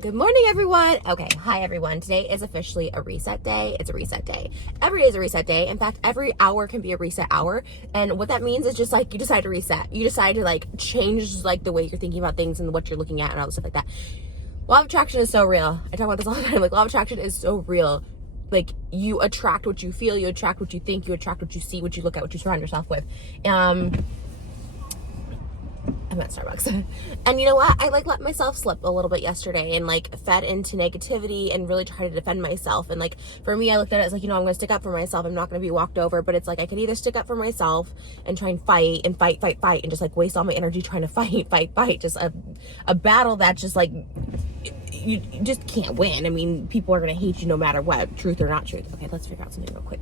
Good morning, everyone. Okay, hi, everyone. Today is officially a reset day. It's a reset day. Every day is a reset day. In fact, every hour can be a reset hour. And what that means is just like you decide to reset. You decide to like change like the way you're thinking about things and what you're looking at and all the stuff like that. Law of attraction is so real. I talk about this all the time. Like, law of attraction is so real. Like, you attract what you feel, you attract what you think, you attract what you see, what you look at, what you surround yourself with. I'm at Starbucks. And you know what? I like let myself slip a little bit yesterday and like fed into negativity and really tried to defend myself. And like for me, I looked at it as like, I'm going to stick up for myself. I'm not going to be walked over. But it's like I could either stick up for myself and try and fight and fight and just like waste all my energy trying to fight. Just a battle that just like you just can't win. I mean, people are going to hate you no matter what, truth or not truth. Okay, let's figure out something real quick.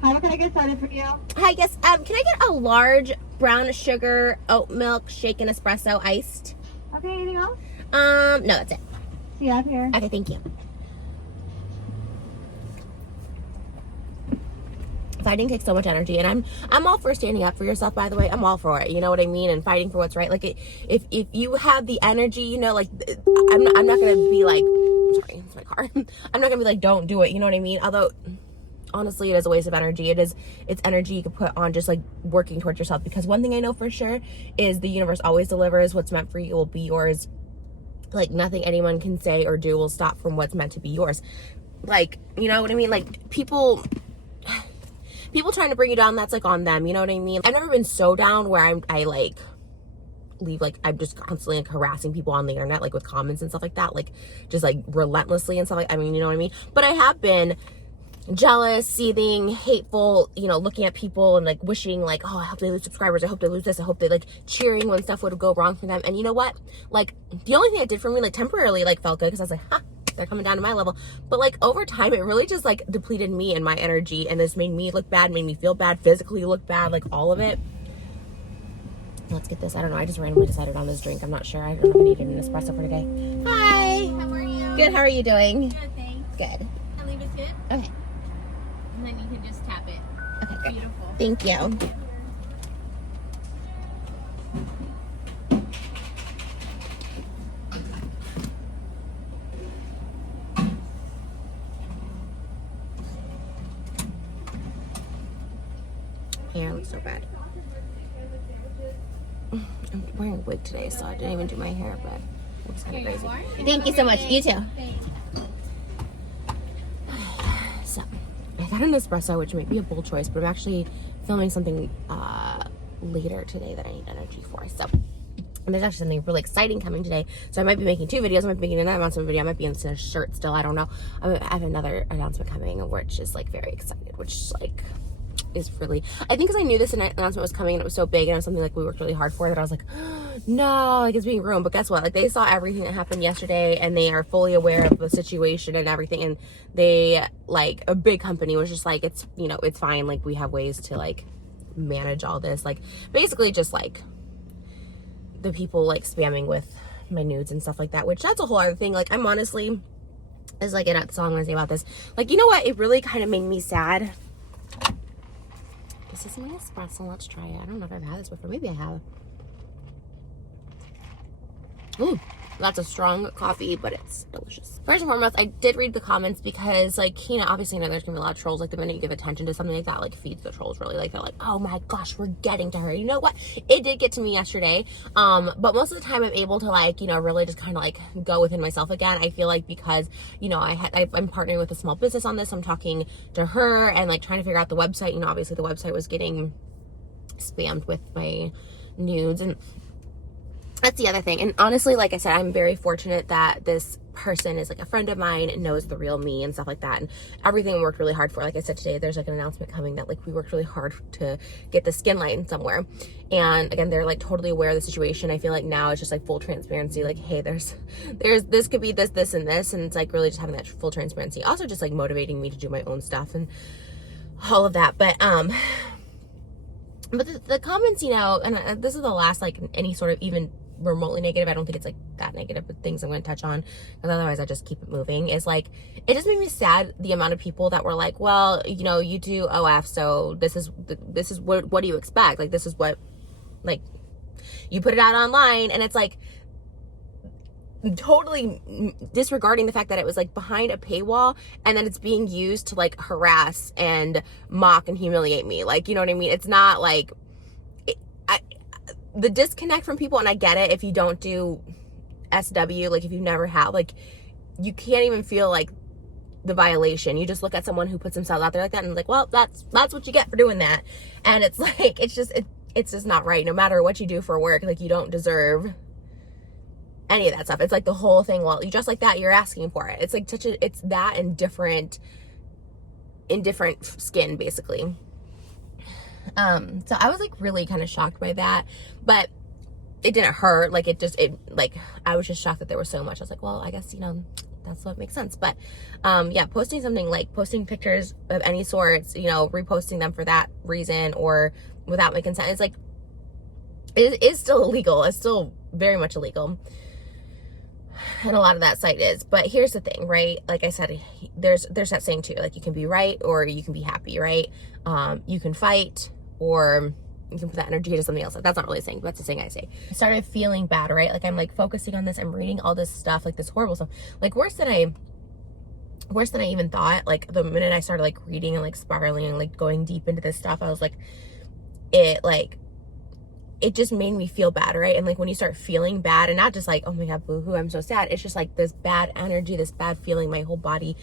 How can I get started for you? Hi, yes. Can I get a large brown sugar oat milk shaken espresso iced? Okay, anything else? No, that's it. See you up here. Okay, thank you. Fighting takes so much energy, and I'm all for standing up for yourself, by the way. I'm all for it, you know what I mean? And fighting for what's right. Like, if you have the energy, like, I'm not gonna be like, sorry, it's my car. I'm not gonna be like, don't do it, you know what I mean? Although, honestly, it is a waste of energy. It's energy you can put on just like working towards yourself, because one thing I know for sure is the universe always delivers. What's meant for you will be yours. Like, nothing anyone can say or do will stop from what's meant to be yours. Like, you know what I mean? Like, people trying to bring you down, that's like on them, you know what I mean? I've never been so down where I like leave, like, I'm just constantly like harassing people on the internet, like with comments and stuff like that, like just like relentlessly and stuff like, I mean, you know what I mean? But I have been jealous, seething, hateful, looking at people and like wishing like, oh, I hope they lose subscribers, I hope they lose this, I hope they like cheering when stuff would go wrong for them. And you know what? Like, the only thing it did for me, like, temporarily like felt good, because I was like, ha, they're coming down to my level. But like over time, it really just like depleted me and my energy, and this made me look bad, made me feel bad, physically look bad, like all of it. Let's get this. I don't know, I just randomly decided on this drink. I'm not sure. I don't know if I needed an espresso for today. Hi. How are you? Good. How are you doing? Good, thanks. Good. I leave it good? Okay. And then you can just tap it. Okay, great. Beautiful. Thank you. Hair looks so bad. I'm wearing a wig today, so I didn't even do my hair, but it was kind of crazy. Thank you so much. You too. Thanks. So, I got an espresso, which might be a bold choice, but I'm actually filming something later today that I need energy for. So, and there's actually something really exciting coming today. So I might be making 2 videos. I might be making another announcement video. I might be in a shirt still. I don't know. I have another announcement coming, which is like very excited, which like is really, I think because I knew this announcement was coming and it was so big and it was something like we worked really hard for, that I was like, no, like it's being ruined. But guess what? Like, they saw everything that happened yesterday and they are fully aware of the situation and everything. And they, like, a big company was just like, it's, it's fine. Like, we have ways to like manage all this. Like, basically just like the people like spamming with my nudes and stuff like that, which that's a whole other thing. Like, I'm honestly, is like, that's all I'm gonna say about this. Like, you know what? It really kind of made me sad. This is my espresso. Let's try it. I don't know if I've had this before. Maybe I have. Ooh, that's a strong coffee, but it's delicious. First and foremost, I did read the comments because, like, obviously, there's gonna be a lot of trolls. Like, the minute you give attention to something like that, like, feeds the trolls really. Like, they're like, oh my gosh, we're getting to her. You know what? It did get to me yesterday. But most of the time, I'm able to, like, really just kind of like go within myself again. I feel like because, I'm partnering with a small business on this. I'm talking to her and like trying to figure out the website. Obviously, the website was getting spammed with my nudes, and that's the other thing. And honestly, like I said, I'm very fortunate that this person is like a friend of mine and knows the real me and stuff like that. And everything we worked really hard for. Like I said today, there's like an announcement coming that like we worked really hard to get the skin line somewhere. And again, they're like totally aware of the situation. I feel like now it's just like full transparency. Like, hey, there's this could be this and this. And it's like really just having that full transparency. Also just like motivating me to do my own stuff and all of that. But the comments, and this is the last like any sort of even remotely negative. I don't think it's like that negative, but things I'm going to touch on, because otherwise I just keep it moving, is like, it just made me sad, the amount of people that were like, well, you do OF, so this is what do you expect? Like, this is what, like, you put it out online. And it's like, totally disregarding the fact that it was like behind a paywall and then it's being used to like harass and mock and humiliate me. Like, you know what I mean? It's not like the disconnect from people, and I get it if you don't do SW, like if you never have, like you can't even feel like the violation. You just look at someone who puts themselves out there like that and like, well, that's what you get for doing that. And it's like, it's just not right. No matter what you do for work, like you don't deserve any of that stuff. It's like the whole thing, well, you dress like that, you're asking for it. It's like it's that in different skin, basically. So I was like really kind of shocked by that, but it didn't hurt. Like I was just shocked that there was so much. I was like, well, I guess, that's what makes sense. But yeah, posting something like posting pictures of any sorts, reposting them for that reason or without my consent, it's like, it is still illegal. It's still very much illegal. And a lot of that site is. But here's the thing, right? Like I said, there's that saying too, like you can be right or you can be happy, right? You can fight or you can put that energy into something else. That's not really a saying, but that's a saying I say. I started feeling bad, right? Like I'm like focusing on this, I'm reading all this stuff, like this horrible stuff, like worse than I even thought. Like the minute I started like reading and like spiraling and like going deep into this stuff, I was like, it just made me feel bad, right? And like when you start feeling bad, and not just like, oh my God, boo-hoo, I'm so sad. It's just like this bad energy, this bad feeling. My whole body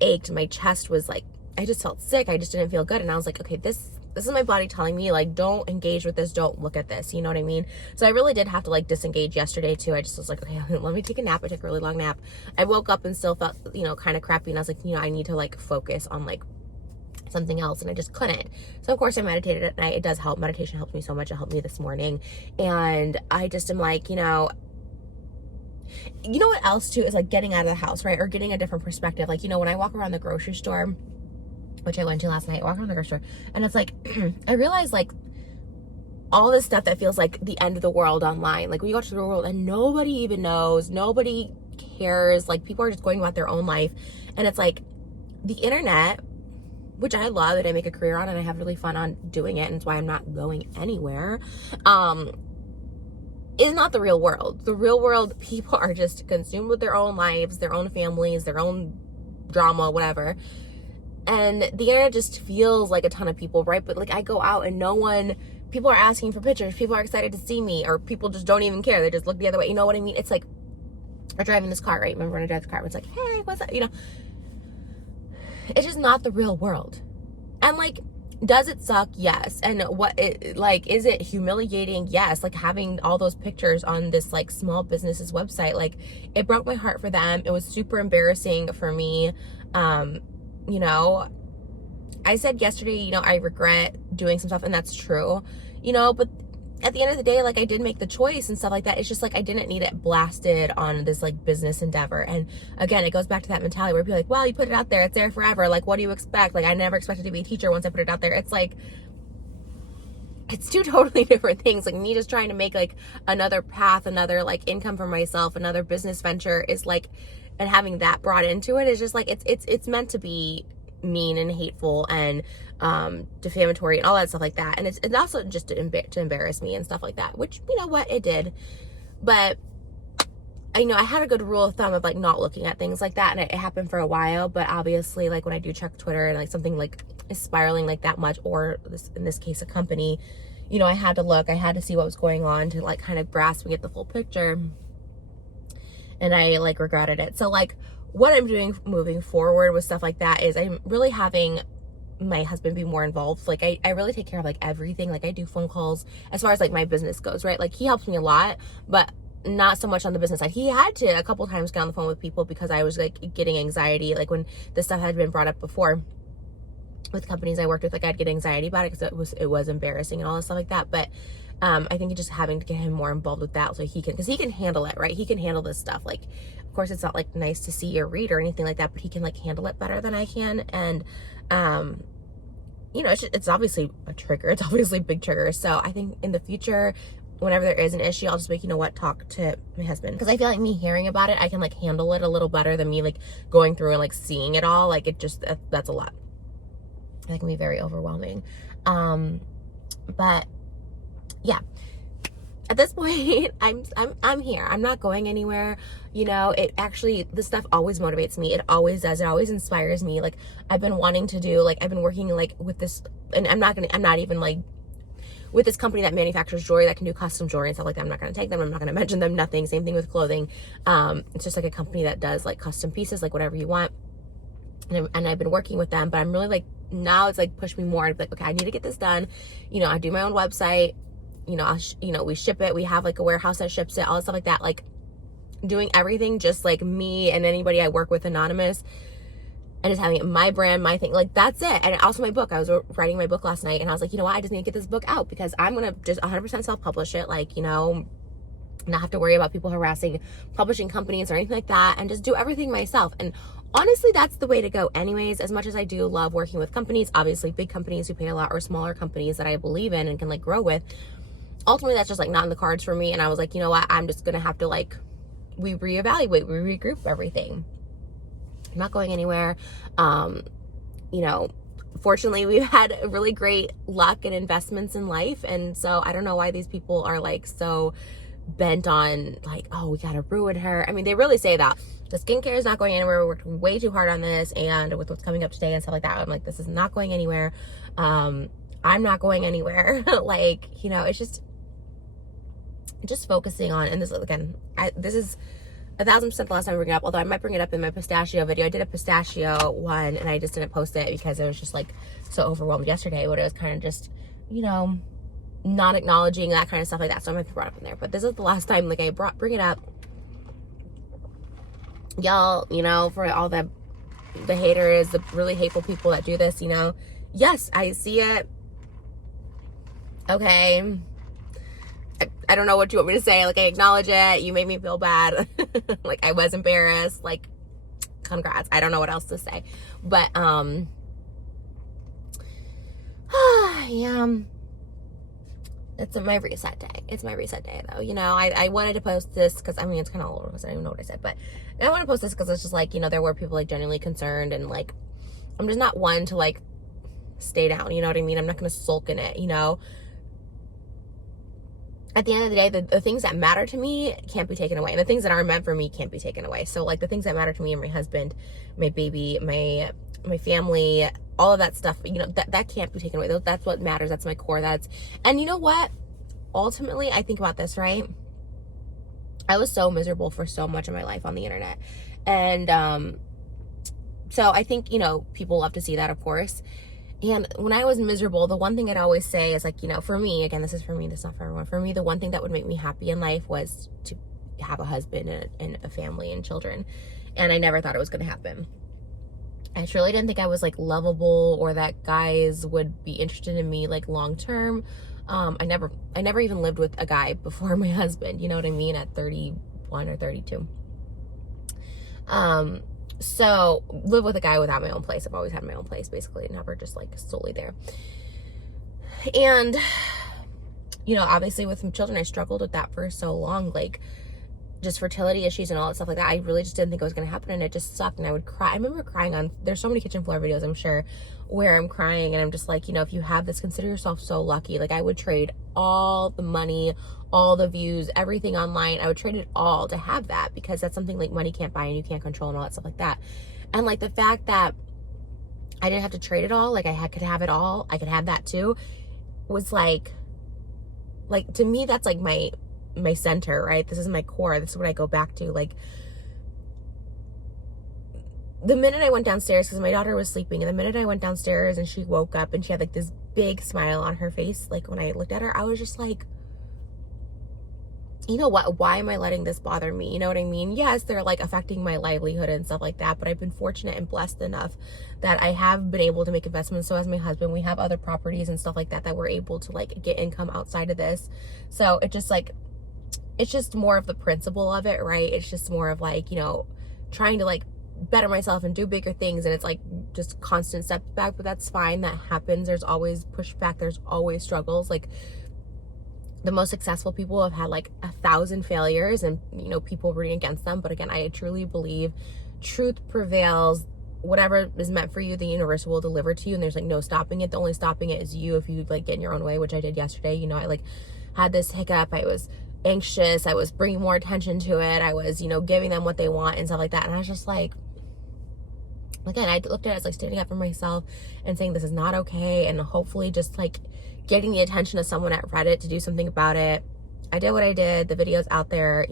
ached. My chest was like, I just felt sick. I just didn't feel good. And I was like, okay, this is my body telling me like, don't engage with this. Don't look at this. You know what I mean? So I really did have to like disengage yesterday too. I just was like, okay, let me take a nap. I took a really long nap. I woke up and still felt, kind of crappy. And I was like, I need to like focus on like something else, and I just couldn't. So of course I meditated at night. It does help. Meditation helps me so much. It helped me this morning. And I just am like, you know what else too is like getting out of the house, right? Or getting a different perspective. Like, when I walk around the grocery store, which I went to last night, walk around the grocery store, and it's like, I realized like all this stuff that feels like the end of the world online. Like we go to the world and nobody even knows, nobody cares. Like people are just going about their own life. And it's like the internet, which I love and I make a career on and I have really fun on doing it, and it's why I'm not going anywhere, is not the real world. The real world, people are just consumed with their own lives, their own families, their own drama, whatever. And the internet just feels like a ton of people, right? But like I go out and people are asking for pictures, people are excited to see me, or people just don't even care. They just look the other way. You know what I mean? It's like, I'm driving this car, right? Remember when I drive the car? It's like, hey, what's that? It's just not the real world. And like, does it suck? Yes. And is it humiliating? Yes. Like having all those pictures on this like small business's website, like it broke my heart for them. It was super embarrassing for me. I said yesterday, I regret doing some stuff, and that's true, but at the end of the day, like I did make the choice and stuff like that. It's just like I didn't need it blasted on this like business endeavor. And again, it goes back to that mentality where people are like, well, you put it out there, it's there forever. Like, what do you expect? Like, I never expected to be a teacher once I put it out there. It's like, it's two totally different things. Like me just trying to make like another path, another like income for myself, another business venture is like, and having that brought into it is just like, it's meant to be mean and hateful and defamatory and all that stuff like that. And it's also just to embarrass me and stuff like that, which, it did. But I had a good rule of thumb of like not looking at things like that, and it happened for a while. But obviously, like when I do check Twitter and like something like is spiraling like that much, or in this case a company, I had to look, I had to see what was going on to like kind of grasp and get the full picture. And I like regretted it. So like what I'm doing moving forward with stuff like that is I'm really having my husband be more involved. Like I really take care of like everything. Like I do phone calls as far as like my business goes, right? Like he helps me a lot, but not so much on the business side. He had to a couple times get on the phone with people because I was like getting anxiety. Like when this stuff had been brought up before with companies I worked with, like I'd get anxiety about it because it was embarrassing and all this stuff like that. But I think just having to get him more involved with that so because he can handle it, right? He can handle this stuff. Like, of course, it's not like nice to see or read or anything like that, but he can like handle it better than I can. And, it's obviously a trigger. It's obviously a big trigger. So I think in the future, whenever there is an issue, I'll just make, talk to my husband. Because I feel like me hearing about it, I can like handle it a little better than me like going through and like seeing it all. Like that's a lot. That can be very overwhelming. But yeah, at this point, I'm here. I'm not going anywhere. You know, it actually, this stuff always motivates me. It always does. It always inspires me. Like, I've been wanting to do, like, I've been working, like, with this, and I'm not even, like, with this company that manufactures jewelry that can do custom jewelry and stuff like that. I'm not going to take them. I'm not going to mention them. Nothing. Same thing with clothing. It's just, like, a company that does, like, custom pieces, like, whatever you want. And I've been working with them, but I'm really, like, now it's, like, pushed me more. I'm like, okay, I need to get this done. You know, I do my own website. You know, we ship it. We have, like, a warehouse that ships it, all this stuff like that. Like, doing everything just, like, me and anybody I work with anonymous, and just having it my brand, my thing. Like, that's it. And also my book. I was writing my book last night, and I was like, you know what? I just need to get this book out because I'm going to just 100% self-publish it. Like, you know, not have to worry about people harassing publishing companies or anything like that, and just do everything myself. And honestly, that's the way to go anyways. As much as I do love working with companies, obviously big companies who pay a lot, or smaller companies that I believe in and can, like, grow with, ultimately that's just, like, not in the cards for me. And I was like, you know what, I'm just gonna have to, like, we reevaluate, we regroup everything. I'm not going anywhere. You know, fortunately we've had really great luck and investments in life, and so I don't know why these people are, like, so bent on, like, oh, we gotta ruin her. I mean, they really say that the skincare is not going anywhere. We're working way too hard on this, and with what's coming up today and stuff like that, I'm like, this is not going anywhere. I'm not going anywhere. Like, you know, it's just focusing on, and this, again, this is 1,000% the last time I bring it up, although I might bring it up in my pistachio video. I did a pistachio one, and I just didn't post it because I was just, like, so overwhelmed yesterday, but it was kind of just, you know, not acknowledging that kind of stuff like that. So I might be brought up in there, but this is the last time, like, I bring it up. Y'all, you know, for all the haters, the really hateful people that do this, you know, yes, I see it. Okay, I don't know what you want me to say. Like, I acknowledge it. You made me feel bad. Like, I was embarrassed. Like, congrats. I don't know what else to say. But, yeah. It's my reset day. It's my reset day, though. You know, I wanted to post this because, I mean, it's kind of all over. I don't even know what I said. But I want to post this because it's just, like, you know, there were people, like, genuinely concerned. And, like, I'm just not one to, like, stay down. You know what I mean? I'm not going to sulk in it, you know? At the end of the day, the things that matter to me can't be taken away. And the things that are meant for me can't be taken away. So, like, the things that matter to me are my husband, my baby, my family, all of that stuff, you know, that can't be taken away. That's what matters. That's my core. And you know what? Ultimately, I think about this, right? I was so miserable for so much of my life on the internet. And so I think, you know, people love to see that, of course. And when I was miserable, the one thing I'd always say is, like, you know, for me, again, this is for me, this is not for everyone. For me, the one thing that would make me happy in life was to have a husband and a family and children. And I never thought it was going to happen. I truly didn't think I was, like, lovable, or that guys would be interested in me, like, long term. I never even lived with a guy before my husband, you know what I mean, at 31 or 32. So live with a guy without my own place. I've always had my own place, basically, never just, like, solely there. And, you know, obviously with some children, I struggled with that for so long, like, just fertility issues and all that stuff like that. I really just didn't think it was going to happen, and it just sucked. And I would cry. I remember crying on, there's so many kitchen floor videos, I'm sure, where I'm crying, and I'm just like, you know, if you have this, consider yourself so lucky. Like, I would trade all the money, all the views, everything online. I would trade it all to have that, because that's something, like, money can't buy and you can't control and all that stuff like that. And, like, the fact that I didn't have to trade it all, like, could have it all, I could have that too, was like to me, that's like my center, right? This is my core. This is what I go back to. Like, the minute I went downstairs, because my daughter was sleeping, and the minute I went downstairs and she woke up and she had, like, this big smile on her face, like, when I looked at her, I was just like, you know what, why am I letting this bother me? You know what I mean? Yes, they're, like, affecting my livelihood and stuff like that, but I've been fortunate and blessed enough that I have been able to make investments. So as my husband, we have other properties and stuff like that we're able to, like, get income outside of this. So it just, like, it's just more of the principle of it, right? It's just more of, like, you know, trying to, like, better myself and do bigger things, and it's, like, just constant step back, but that's fine. That happens. There's always pushback. There's always struggles. Like, the most successful people have had, like, 1,000 failures, and, you know, people rooting against them. But again, I truly believe truth prevails. Whatever is meant for you, the universe will deliver to you, and there's, like, no stopping it. The only stopping it is you, if you, like, get in your own way, which I did yesterday. You know, I had this hiccup. I was anxious. I was bringing more attention to it. I was, giving them what they want and stuff like that. And I was just like, again, I looked at it as like standing up for myself and saying this is not okay, and hopefully just like getting the attention of someone at Reddit to do something about it. I did what I did. The video's out there,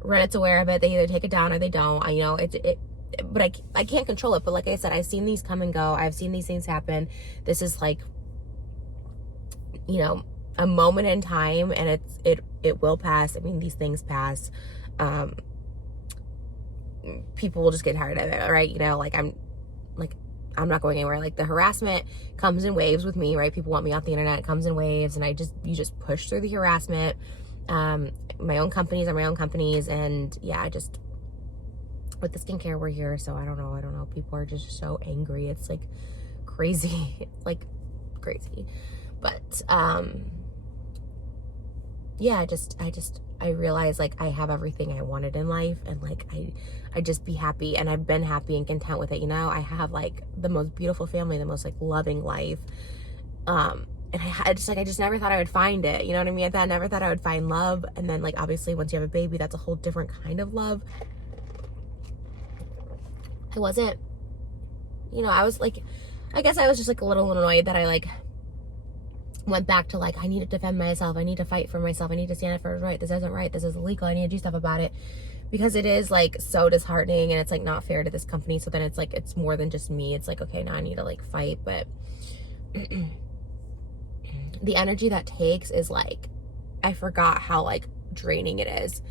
Reddit's aware of it. They either take it down or they don't. But I can't control it. But like I said, I've seen these come and go. I've seen these things happen. This is like, a moment in time, and it will pass. I mean, these things pass. People will just get tired of it, right? I'm not going anywhere. Like, the harassment comes in waves with me, right? People want me off the internet. It comes in waves, and you just push through the harassment. My own companies are my own companies, and yeah, with the skincare, we're here, so I don't know. People are just so angry. It's like crazy. It's like crazy. But yeah, I realize like I have everything I wanted in life, and like I just be happy, and I've been happy and content with it. I have like the most beautiful family, the most like loving life. And I just never thought I would find it. You know what I mean? I never thought I would find love. And then like, obviously once you have a baby, that's a whole different kind of love. I wasn't, I was like, I guess I was just like a little annoyed that I like went back to like, I need to defend myself. I need to fight for myself. I need to stand up for what's right. This isn't right. This is illegal. I need to do stuff about it, because it is like so disheartening, and it's like not fair to this company. So then it's like, it's more than just me. It's like, okay, now I need to like fight. But the energy that takes is like, I forgot how like draining it is.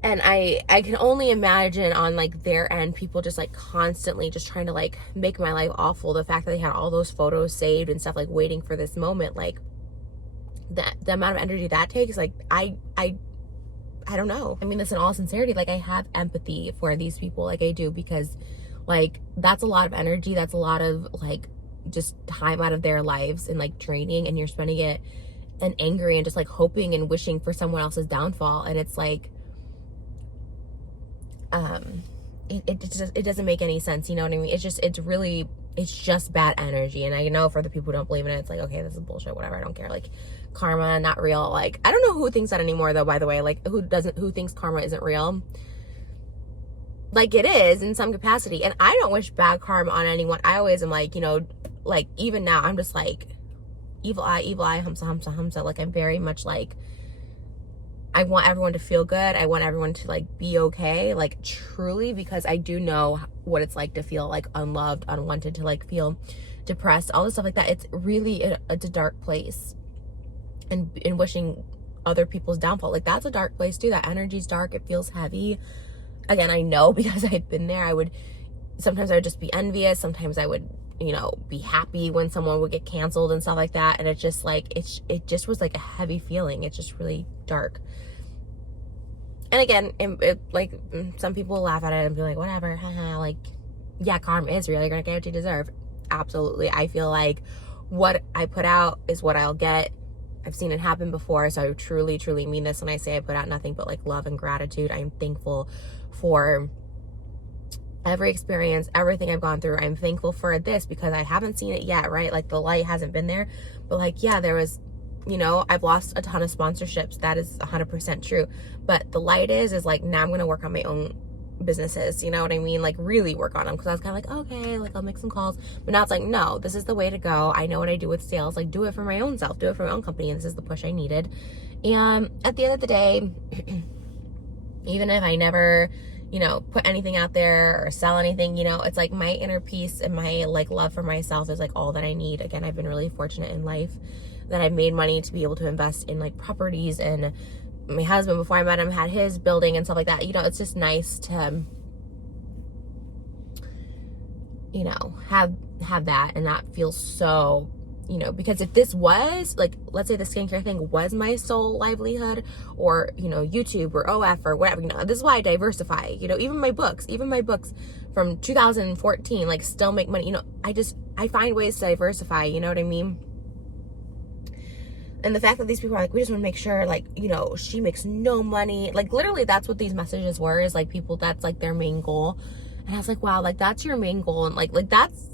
And I can only imagine on like their end, people just like constantly just trying to like make my life awful. The fact that they had all those photos saved and stuff, like waiting for this moment, like the amount of energy that takes, like I don't know. I mean this in all sincerity, like I have empathy for these people, like I do, because like that's a lot of energy. That's a lot of like just time out of their lives and like draining, and you're spending it and angry and just like hoping and wishing for someone else's downfall. And it's like, it doesn't make any sense, you know what I mean? It's just bad energy. And I know for the people who don't believe in it, it's like, okay, this is bullshit, whatever, I don't care. Like, karma, not real. Like, I don't know who thinks that anymore though, by the way. Like, who thinks karma isn't real? Like, it is in some capacity, and I don't wish bad karma on anyone. I always am like, like even now I'm just like, evil eye, humsa, humsa, humsa. Like, I'm very much like, I want everyone to feel good. I want everyone to like be okay, like truly, because I do know what it's like to feel like unloved, unwanted, to like feel depressed, all this stuff like that. It's really it's a dark place, and wishing other people's downfall, like that's a dark place too. That energy's dark. It feels heavy. Again, I know because I've been there. Sometimes I would just be envious. Sometimes I would, be happy when someone would get canceled and stuff like that. And it's just like, it just was like a heavy feeling. It's just really dark. And again, like some people laugh at it and be like, whatever, haha, like, yeah, karma is real. You're gonna get what you deserve. Absolutely. I feel like what I put out is what I'll get. I've seen it happen before, so I truly, truly mean this when I say I put out nothing but like love and gratitude. I'm thankful for every experience, everything I've gone through. I'm thankful for this because I haven't seen it yet, right? Like, the light hasn't been there, but like, yeah, there was, I've lost a ton of sponsorships. That is 100% true. But the light is like, now I'm going to work on my own businesses. You know what I mean? Like, really work on them. Cause I was kind of like, okay, like I'll make some calls, but now it's like, no, this is the way to go. I know what I do with sales. Like, do it for my own self, do it for my own company. And this is the push I needed. And at the end of the day, even if I never, put anything out there or sell anything, it's like my inner peace and my like love for myself is like all that I need. Again, I've been really fortunate in life that I've made money to be able to invest in like properties, and my husband, before I met him, had his building and stuff like that. It's just nice to, have that and not feel so, because if this was like, let's say the skincare thing was my sole livelihood, or, YouTube or OF or whatever, this is why I diversify, even my books from 2014, like still make money, I find ways to diversify, you know what I mean? And the fact that these people are like, we just want to make sure, like, she makes no money. Like, literally, that's what these messages were, is like people, that's like their main goal. And I was like, wow, like that's your main goal. And like that's,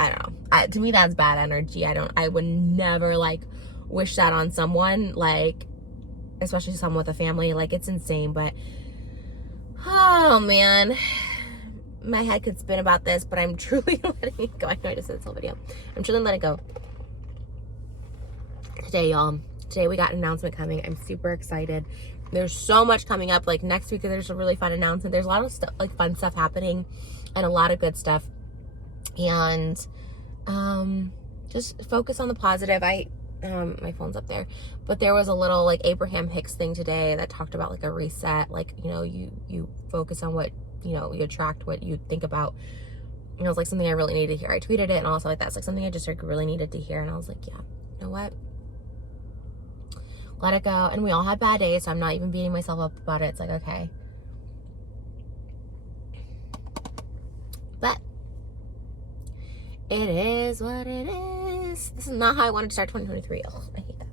I don't know. to me, that's bad energy. I would never like wish that on someone, like, especially someone with a family. Like, it's insane. But oh man, my head could spin about this, but I'm truly letting it go. I know I just said this whole video. I'm truly letting it go today, y'all. Today we got an announcement coming. I'm super excited. There's so much coming up. Like next week, there's a really fun announcement. There's a lot of stuff, like fun stuff happening, and a lot of good stuff. And just focus on the positive. My phone's up there, but there was a little like Abraham Hicks thing today that talked about like a reset. Like, you know, you focus on what, you know, you attract what you think about. And it was like something I really needed to hear. I tweeted it and also like that's like something I just like really needed to hear. And I was like, yeah, you know what? Let it go. And we all had bad days, so I'm not even beating myself up about it. It's like, okay. But it is what it is. This is not how I wanted to start 2023. Oh, I hate that.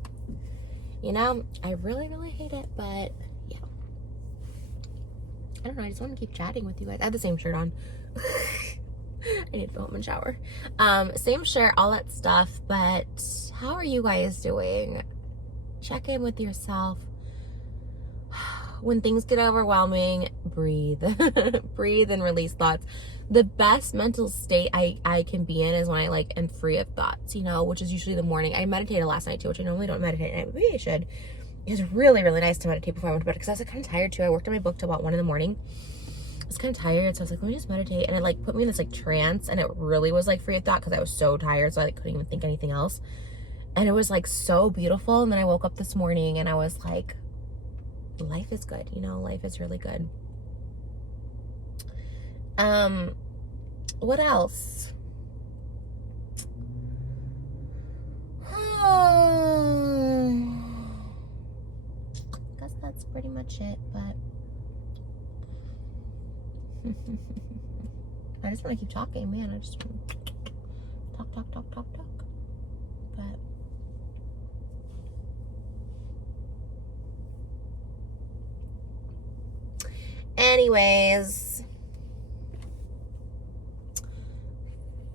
You know, I really, really hate it, but yeah. I don't know. I just want to keep chatting with you guys. I have the same shirt on. I need to go home and shower. Same shirt, all that stuff, but how are you guys doing? Check in with yourself. When things get overwhelming, breathe. Breathe and release thoughts. The best mental state I can be in is when I like am free of thoughts, you know, which is usually the morning. I meditated last night too, which I normally don't meditate at night. Maybe I should. It was really, really nice to meditate before I went to bed because I was like, kind of tired too. I worked on my book till about 1 a.m. I was kind of tired, so I was like, let me just meditate. And it like put me in this like trance, and it really was like free of thought because I was so tired, so I like couldn't even think anything else. And it was like so beautiful. And then I woke up this morning and I was like, life is good, you know, life is really good. What else? Guess that's pretty much it, but I just want to keep talking, man. I just want to talk. But anyways,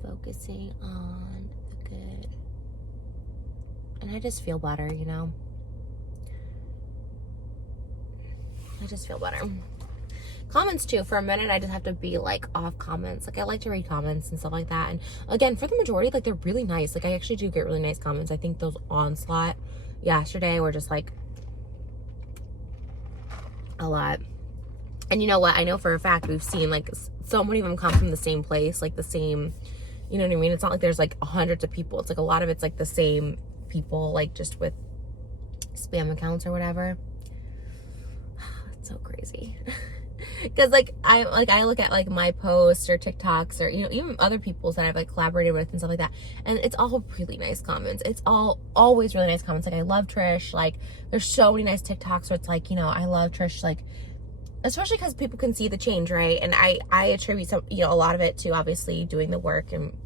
focusing on the good. And I just feel better, you know? I just feel better. Comments too. For a minute, I just have to be like off comments. Like I like to read comments and stuff like that. And again, for the majority, like they're really nice. Like I actually do get really nice comments. I think those onslaught yesterday were just like a lot. And you know what? I know for a fact we've seen like so many of them come from the same place, like the same, you know what I mean? It's not like there's like hundreds of people. It's like a lot of it's like the same people, like just with spam accounts or whatever. It's so crazy. Because like I look at like my posts or TikToks or, you know, even other people's that I've like collaborated with and stuff like that, and it's all really nice comments. It's always really nice comments. Like I love Trish. Like there's so many nice TikToks where it's like, you know, I love Trish, like especially because people can see the change, right? And I attribute some, you know, a lot of it to obviously doing the work and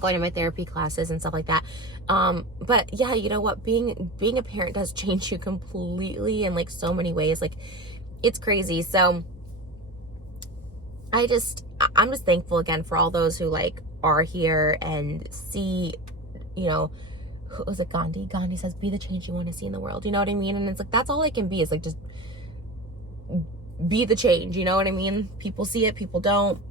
going to my therapy classes and stuff like that. But yeah, you know what, being a parent does change you completely in like so many ways. Like it's crazy. So I'm just thankful again for all those who like are here and see, you know, who was it? Gandhi says, be the change you want to see in the world. You know what I mean? And it's like, that's all I can be, is like, just be the change. You know what I mean? People see it, people don't.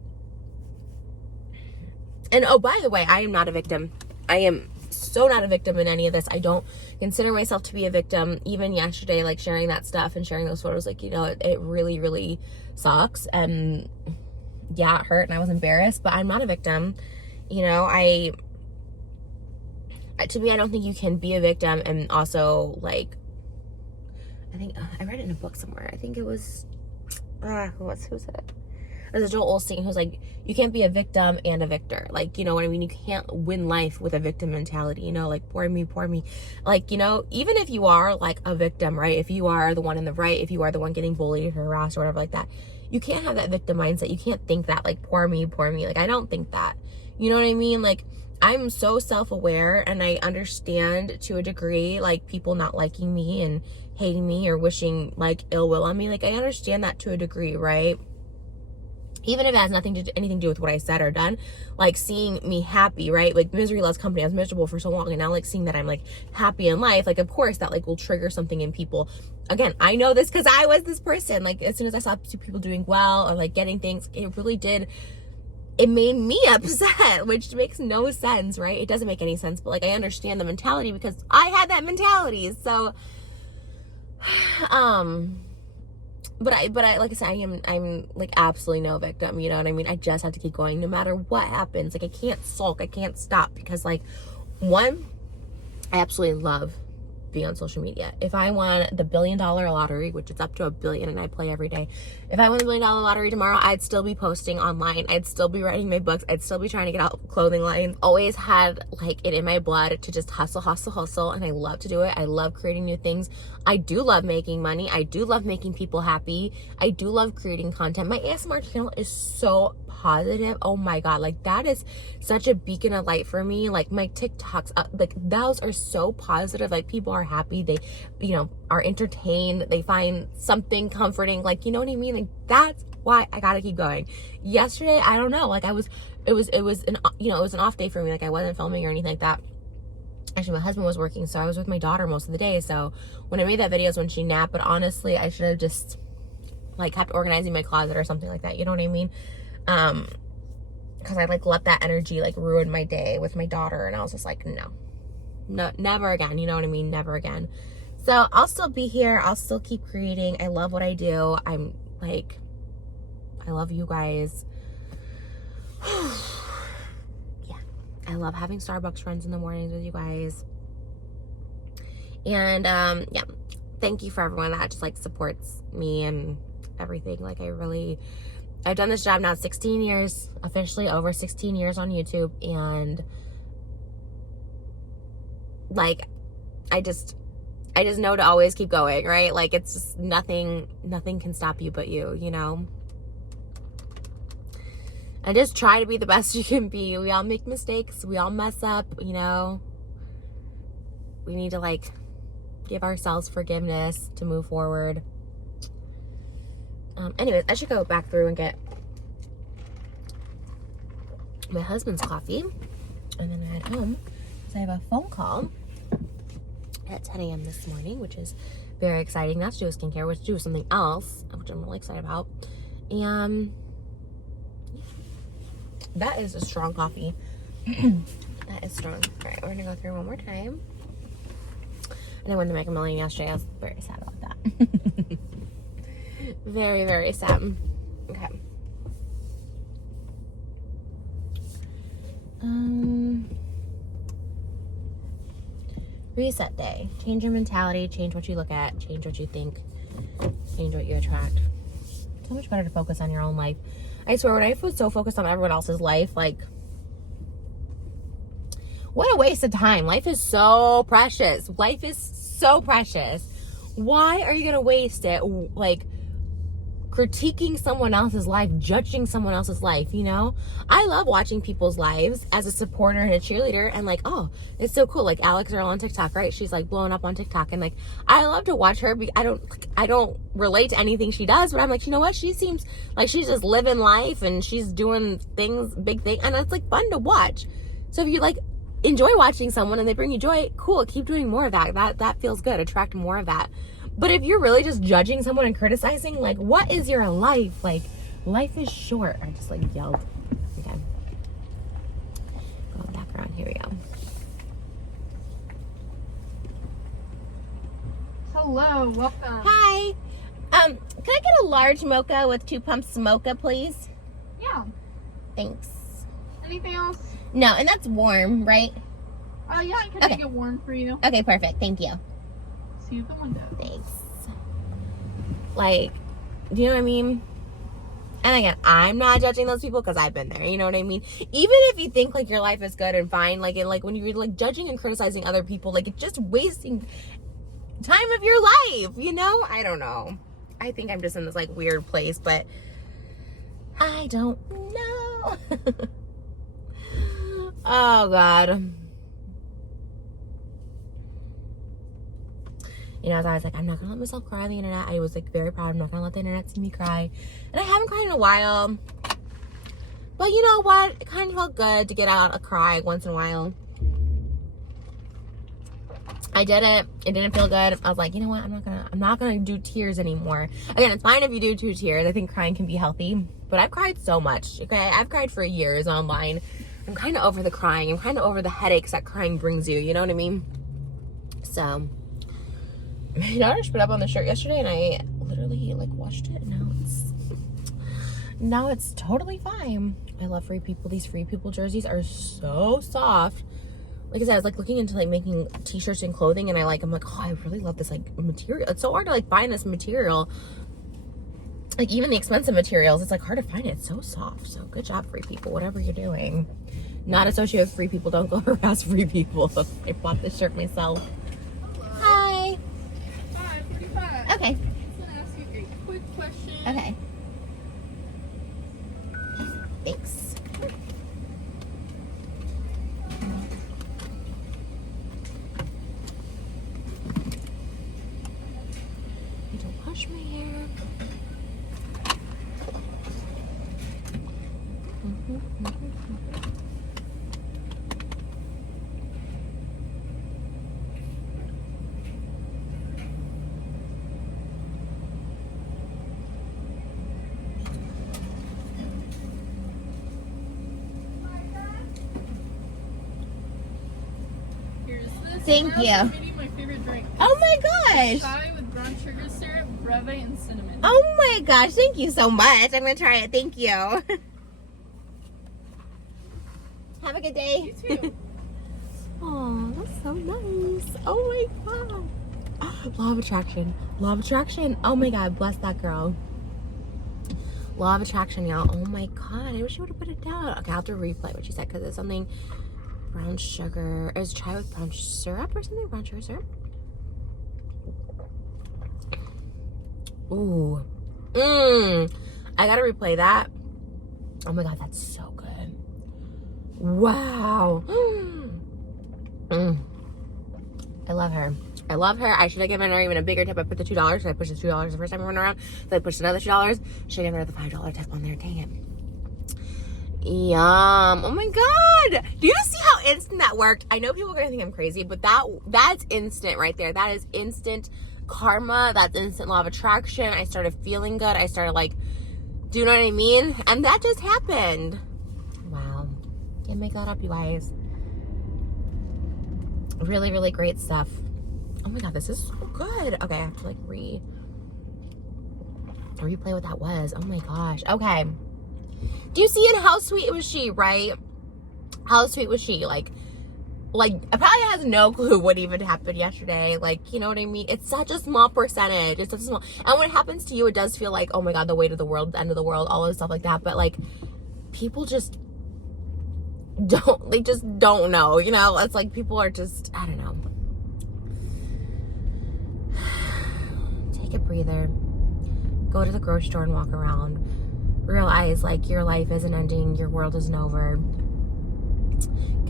And oh, by the way, I am not a victim. I am so not a victim in any of this. I don't consider myself to be a victim. Even yesterday, like sharing that stuff and sharing those photos, like, you know, it really, really sucks. And yeah, it hurt and I was embarrassed, but I'm not a victim. You know, to me, I don't think you can be a victim and also like, I think I read it in a book somewhere. I think it was, who said it? There's a Joel Osteen who's like, you can't be a victim and a victor. Like, you know what I mean? You can't win life with a victim mentality, you know, like poor me. Like, you know, even if you are like a victim, right? If you are the one in the right, if you are the one getting bullied or harassed or whatever like that, you can't have that victim mindset. You can't think that like, poor me. Like, I don't think that, you know what I mean? Like, I'm so self-aware and I understand to a degree, like people not liking me and hating me or wishing like ill will on me. Like, I understand that to a degree, right? even if it has anything to do with what I said or done, like seeing me happy, right? Like misery loves company. I was miserable for so long, and now like seeing that I'm like happy in life, like of course that like will trigger something in people. Again, I know this because I was this person. Like as soon as I saw people doing well or like getting things, it really did. It made me upset, which makes no sense, right? It doesn't make any sense, but like I understand the mentality because I had that mentality. So, But I, like I said, I'm like absolutely no victim, you know what I mean? I just have to keep going no matter what happens. Like I can't sulk, I can't stop because like, one, I absolutely love being on social media. If I won the $1 billion lottery, which is up to $1 billion and I play every day. If I won the $1 billion lottery tomorrow, I'd still be posting online. I'd still be writing my books. I'd still be trying to get out clothing lines. Always had like it in my blood to just hustle. And I love to do it. I love creating new things. I do love making money. I do love making people happy. I do love creating content. My ASMR channel is so positive. Oh my God. Like that is such a beacon of light for me. Like my TikToks, like those are so positive. Like people are happy. They, you know, are entertained. They find something comforting. Like, you know what I mean? Like that's why I gotta keep going. Yesterday, I don't know. Like it was an off day for me. Like I wasn't filming or anything like that. Actually, my husband was working, so I was with my daughter most of the day. So when I made that video is when she napped, but honestly, I should have just like kept organizing my closet or something like that. You know what I mean? Because I like let that energy like ruin my day with my daughter, and I was just like, no, never again. You know what I mean? Never again. So I'll still be here. I'll still keep creating. I love what I do. I'm like, I love you guys. I love having Starbucks runs in the mornings with you guys. And yeah, thank you for everyone that just like supports me and everything. Like I've done this job now 16 years, officially over 16 years on YouTube, and like I just know to always keep going, right? Like it's just nothing can stop you but you know? And just try to be the best you can be. We all make mistakes. We all mess up, you know. We need to like give ourselves forgiveness to move forward. Anyways, I should go back through and get my husband's coffee and then head home because I have a phone call at 10 a.m. this morning, which is very exciting. Not to do with skincare, which to do with something else, which I'm really excited about. And that is a strong coffee. That is strong. All right, we're gonna go through one more time. And I went to Make a Million yesterday. I was very sad about that. Very, very sad. Okay. Reset day. Change your mentality. Change what you look at. Change what you think. Change what you attract. So much better to focus on your own life. I swear, when I was so focused on everyone else's life, like, what a waste of time. Life is so precious. Life is so precious. Why are you going to waste it, like, critiquing someone else's life, judging someone else's life, you know? I love watching people's lives as a supporter and a cheerleader, and like, oh, it's so cool. Like Alex Earl on TikTok, right? She's like blowing up on TikTok, and like, I love to watch her. I don't relate to anything she does, but I'm like, you know what? She seems like she's just living life and she's doing things, big thing, and it's like fun to watch. So if you like enjoy watching someone and they bring you joy, cool, keep doing more of that. That feels good. Attract more of that. But if you're really just judging someone and criticizing, like, what is your life? Like, life is short. I just, like, yelled. Okay. Going back around. Here we go. Hello, welcome. Hi. Can I get a large mocha with 2 pumps of mocha, please? Yeah. Thanks. Anything else? No, and that's warm, right? Yeah, I can Okay. make it warm for you. Okay, perfect. Thank you. See you at the window. Thanks. Like, do you know what I mean? And again, I'm not judging those people because I've been there. You know what I mean? Even if you think like your life is good and fine, like when you're like judging and criticizing other people, like it's just wasting time of your life. You know? I don't know. I think I'm just in this like weird place, but I don't know. Oh God. You know, as I was like, I'm not gonna let myself cry on the internet. I was like very proud. I'm not gonna let the internet see me cry. And I haven't cried in a while. But you know what? It kind of felt good to get out a cry once in a while. I did it. It didn't feel good. I was like, you know what? I'm not gonna do tears anymore. Again, it's fine if you do 2 tears. I think crying can be healthy. But I've cried so much. Okay, I've cried for years online. I'm kind of over the crying. I'm kind of over the headaches that crying brings you. You know what I mean? So, my daughter put up on the shirt yesterday, and I literally like washed it, and now it's totally fine. I love Free People. These Free People jerseys are so soft. Like I said, I was like looking into like making t-shirts and clothing, and I'm like, oh, I really love this like material. It's so hard to like find this material. Like even the expensive materials, it's like hard to find it. It's so soft. So good job, Free People, whatever you're doing. Not associated with Free People. Don't go harass Free People. I bought this shirt myself. Hi. 5:45. Okay. I'm gonna ask you a quick question. Okay. Thanks. Need to wash my hair. Here's this. Thank We're you. also meeting my favorite drink. Oh my gosh. Chai with brown sugar syrup, breve, and cinnamon. Oh my gosh. Thank you so much. I'm going to try it. Thank you. Have a good day. You too. Oh, that's so nice. Oh my god. Law of attraction. Law of attraction. Oh my god, bless that girl. Law of attraction, y'all. Oh my god, I wish you would have put it down. Okay, I'll have to replay what she said because it's something brown sugar. It was chai with brown syrup or something? Brown sugar syrup? Ooh. I gotta replay that. Oh my god, that's so good. Wow. I love her. I love her. I should have given her even a bigger tip. I put the $2. So I pushed the $2 the first time I went around. So I pushed another $2. Should have given her the $5 tip on there. Dang it. Yum. Oh my god. Do you see how instant that worked? I know people are gonna think I'm crazy, but that's instant right there. That is instant karma. That's instant law of attraction. I started feeling good. I started like, do you know what I mean? And that just happened. Wow. Can't make that up, you guys. Really, really great stuff. Oh my god, this is so good. Okay, I have to like replay what that was. Oh my gosh. Okay. Do you see it? How sweet was she, right? How sweet was she? Like I probably has no clue what even happened yesterday. Like, you know what I mean? It's such a small percentage. It's such a small. And when it happens to you, it does feel like, oh my god, the weight of the world, the end of the world, all this stuff like that. But like, people just don't know, you know? It's like people are just, I don't know. Take a breather. Go to the grocery store and walk around. Realize like your life isn't ending, your world isn't over.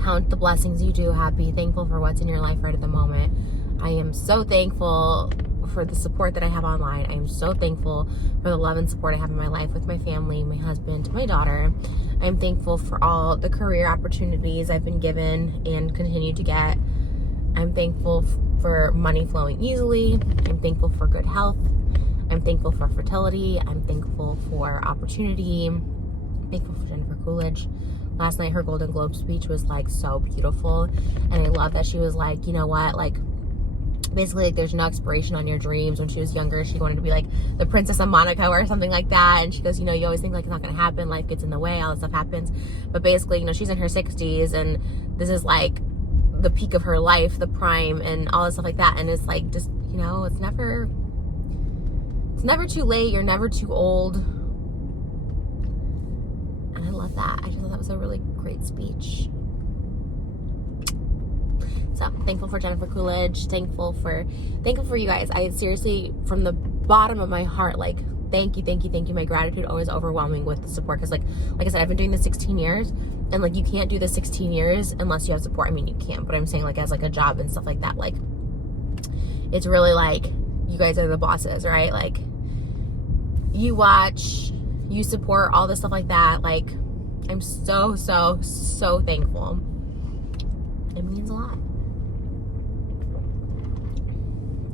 Count the blessings you do have. Be thankful for what's in your life right at the moment. I am so thankful for the support that I have online. I am so thankful for the love and support I have in my life with my family, my husband, my daughter. I'm thankful for all the career opportunities I've been given and continue to get. I'm thankful for money flowing easily. I'm thankful for good health. I'm thankful for fertility. I'm thankful for opportunity. I'm thankful for Jennifer Coolidge. Last night, her Golden Globe speech was like so beautiful. And I love that she was like, you know what, like, basically like there's no expiration on your dreams. When she was younger, she wanted to be like the Princess of Monaco or something like that, and she goes, you know, you always think like it's not gonna happen, life gets in the way, all this stuff happens, but basically, you know, she's in her 60s and this is like the peak of her life, the prime, and all this stuff like that. And it's like, just, you know, it's never too late, you're never too old. And I love that. I just thought that was a really great speech. So thankful for Jennifer Coolidge, thankful for you guys. I seriously, from the bottom of my heart, like, thank you. My gratitude always overwhelming with the support, because like I said, I've been doing this 16 years, and like you can't do this 16 years unless you have support. I mean, you can, but I'm saying like as like a job and stuff like that, like it's really like you guys are the bosses, right? Like you watch, you support, all this stuff like that. Like I'm so, so, so thankful. It means a lot.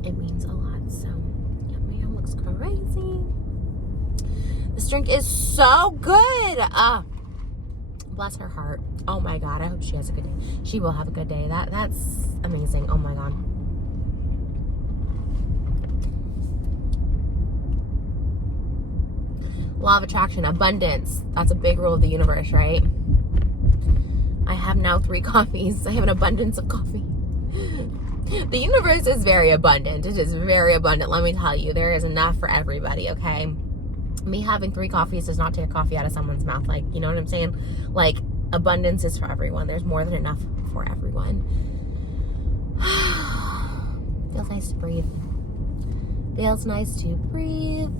It means a lot. So, yeah, man, looks crazy. This drink is so good. Bless her heart. Oh my God, I hope she has a good day. She will have a good day. That's amazing. Oh my God. Law of attraction, abundance. That's a big rule of the universe, right? I have now 3 coffees. I have an abundance of coffee. The universe is very abundant. It is very abundant. Let me tell you, there is enough for everybody, okay? Me having 3 coffees does not take a coffee out of someone's mouth. Like, you know what I'm saying? Like, abundance is for everyone. There's more than enough for everyone. Feels nice to breathe. Feels nice to breathe.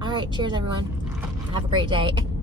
All right, cheers, everyone. Have a great day.